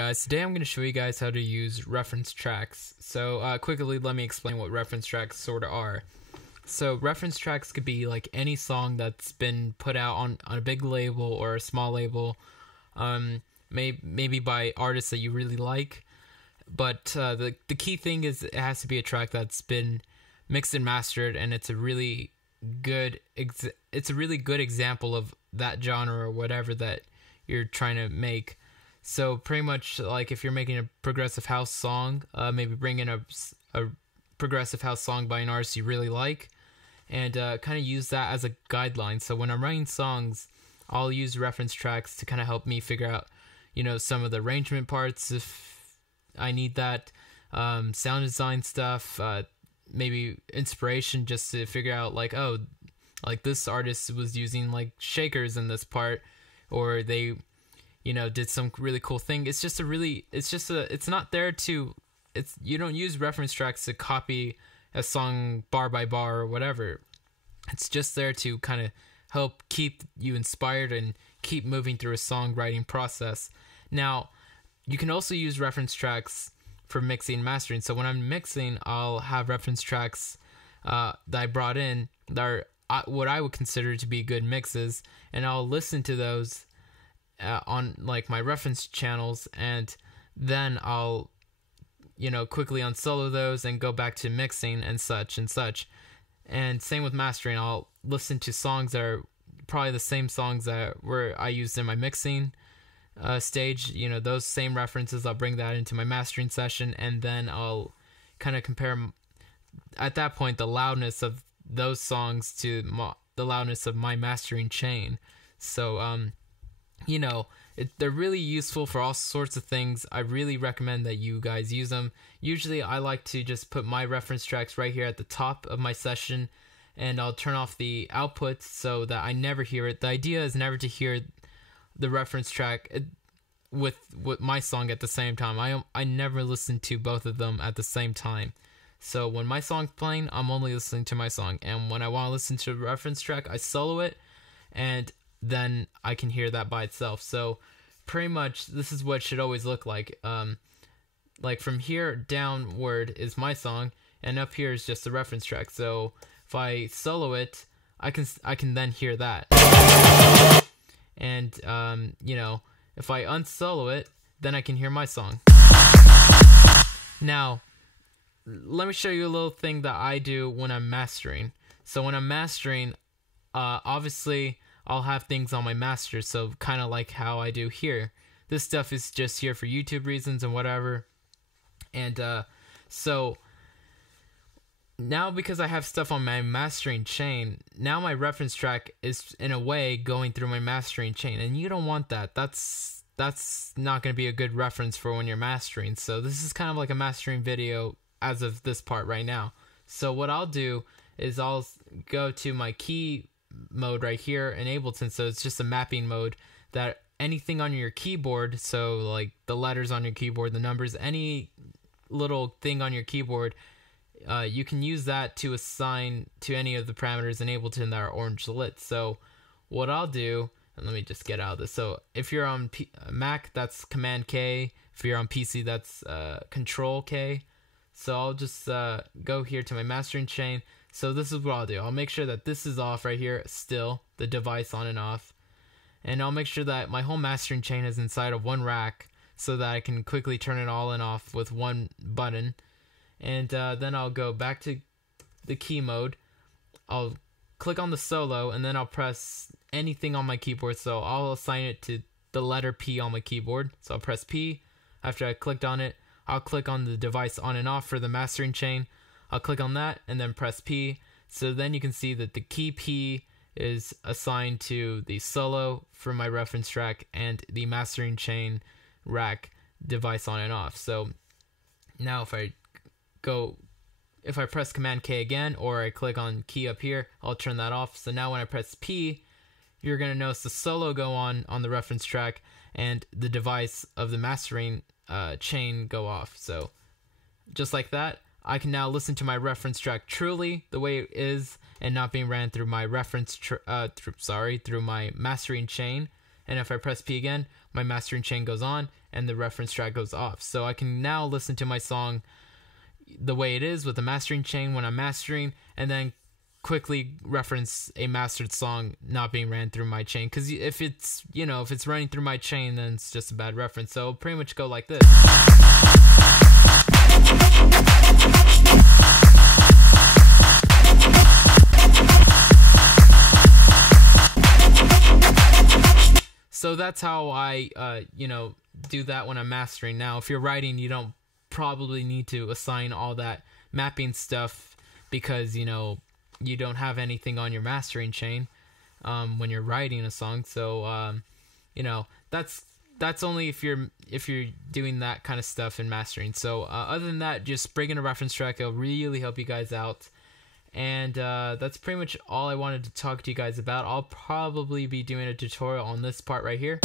Guys, today I'm going to show you guys how to use reference tracks. So quickly let me explain what reference tracks sort of are. So reference tracks could be like any song that's been put out on a big label or a small label, maybe by artists that you really like. But the key thing is it has to be a track that's been mixed and mastered, and it's a really good example of that genre or whatever that you're trying to make. So pretty much like if you're making a progressive house song, maybe bring in a progressive house song by an artist you really like, and kind of use that as a guideline. So when I'm writing songs, I'll use reference tracks to kind of help me figure out, some of the arrangement parts if I need that, sound design stuff, maybe inspiration just to figure out like, oh, like this artist was using like shakers in this part, or they did some really cool thing. You don't use reference tracks to copy a song bar by bar or whatever. It's just there to kind of help keep you inspired and keep moving through a songwriting process. Now, you can also use reference tracks for mixing and mastering. So when I'm mixing, I'll have reference tracks that I brought in that are what I would consider to be good mixes, and I'll listen to those on like my reference channels, and then I'll quickly unsolo those and go back to mixing and such. And same with mastering. I'll listen to songs that are probably the same songs that were I used in my mixing stage. Those same references, I'll bring that into my mastering session, and then I'll kind of compare at that point the loudness of those songs to the loudness of my mastering chain. So they're really useful for all sorts of things. I really recommend that you guys use them. Usually I like to just put my reference tracks right here at the top of my session, and I'll turn off the output so that I never hear it. The idea is never to hear the reference track with my song at the same time. I never listen to both of them at the same time. So when my song's playing, I'm only listening to my song, and when I want to listen to a reference track, I solo it, and then I can hear that by itself. So pretty much this is what it should always look like. Like from here downward is my song, and up here is just the reference track. So if I solo it, I can then hear that. And if I unsolo it, then I can hear my song. Now, let me show you a little thing that I do when I'm mastering. So when I'm mastering, obviously I'll have things on my master, so kind of like how I do here. This stuff is just here for YouTube reasons and whatever. And so now because I have stuff on my mastering chain, now my reference track is in a way going through my mastering chain, and you don't want that. That's not going to be a good reference for when you're mastering. So this is kind of like a mastering video as of this part right now. So what I'll do is I'll go to my key mode right here in Ableton. So it's just a mapping mode that anything on your keyboard, so like the letters on your keyboard, the numbers, any little thing on your keyboard, you can use that to assign to any of the parameters in Ableton that are orange lit. So what I'll do, and let me just get out of this. So if you're on Mac, that's Command K. If you're on PC, that's Control K. So I'll just go here to my mastering chain. So this is what I'll do. I'll make sure that this is off right here still, the device on and off. And I'll make sure that my whole mastering chain is inside of one rack so that I can quickly turn it all and off with one button. And then I'll go back to the key mode. I'll click on the solo, and then I'll press anything on my keyboard. So I'll assign it to the letter P on my keyboard. So I'll press P. After I clicked on it, I'll click on the device on and off for the mastering chain. I'll click on that and then press P. So then you can see that the key P is assigned to the solo for my reference track and the mastering chain rack device on and off. So now if I press Command K again, or I click on key up here, I'll turn that off. So now when I press P, you're going to notice the solo go on the reference track and the device of the mastering chain go off. So just like that, I can now listen to my reference track truly the way it is and not being ran through my through my mastering chain. And if I press P again, my mastering chain goes on, and the reference track goes off. So I can now listen to my song the way it is with the mastering chain when I'm mastering, and then quickly reference a mastered song not being ran through my chain, because if it's, you know, if it's running through my chain, then it's just a bad reference. So it'll pretty much go like this. So that's how I you know, do that when I'm mastering. Now if you're writing, you don't probably need to assign all that mapping stuff, because, you know, you don't have anything on your mastering chain when you're writing a song. So you know, that's only if you're doing that kind of stuff in mastering. So other than that, just bring in a reference track. It'll really help you guys out. And that's pretty much all I wanted to talk to you guys about. I'll probably be doing a tutorial on this part right here.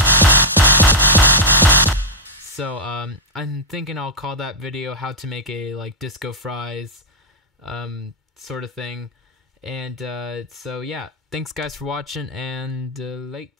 So I'm thinking I'll call that video how to make a like disco fries sort of thing. And so yeah, thanks guys for watching, and late.